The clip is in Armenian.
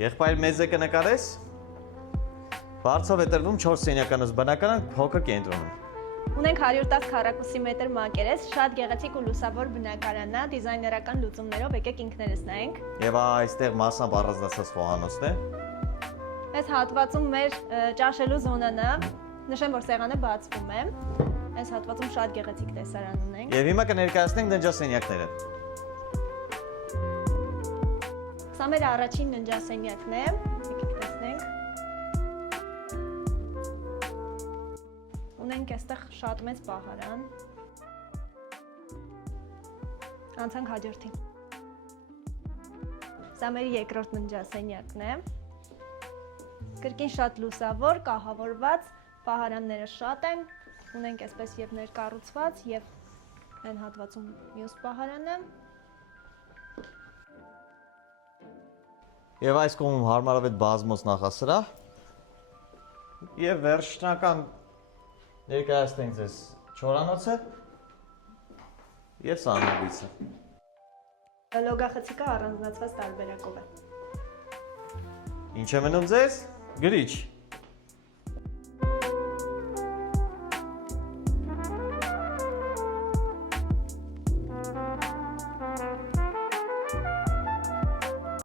Եղբայր մեծ է կնկարես։ Բարձով է տրվում 4 սենյականոց բնակարան փոքր կենտրոնում։ Ունենք 110 քառակուսի մետր մակերես, շատ գեղեցիկ ու լուսավոր բնակարան է, դիզայներական լուծումներով, եկեք ինքներս նայենք։ Եվ այստեղ մասամբ առանձնացած խոհանոցն է։ Այս հատվածում մեր ճաշելու զոնան է, նշեմ, որ սեղանը բացվում է։ Այս հատվածում շատ գեղեցիկ տեսարան ունենք։ Եվ հիմա կներկայացնենք ննջասենյակները։ Սա մեր առաջին ննջասենյակն է, եկեք տեսնենք։ Ունենք այստեղ շատ մեծ պահարան։ Անցանք հաջորդին։ Սա մեր երկրորդ ննջասենյակն է։ Կրկին շատ լուսավոր, կահավորված, պահարանները շատ են, ունենք այսպես եւ ներկառուցված եւ այն հատվածում մյուս պահարանը։ Եվ այս կողմում հարմարավետ բազմոց նախասրահ։ Եվ վերջնական ներկայացնենք ձեզ չորանոցը և սանրագույցը։ Լոգախցիկը առանձնացված տարբերակով է։ Ինչ է մնում ձեզ։ Գրիչ։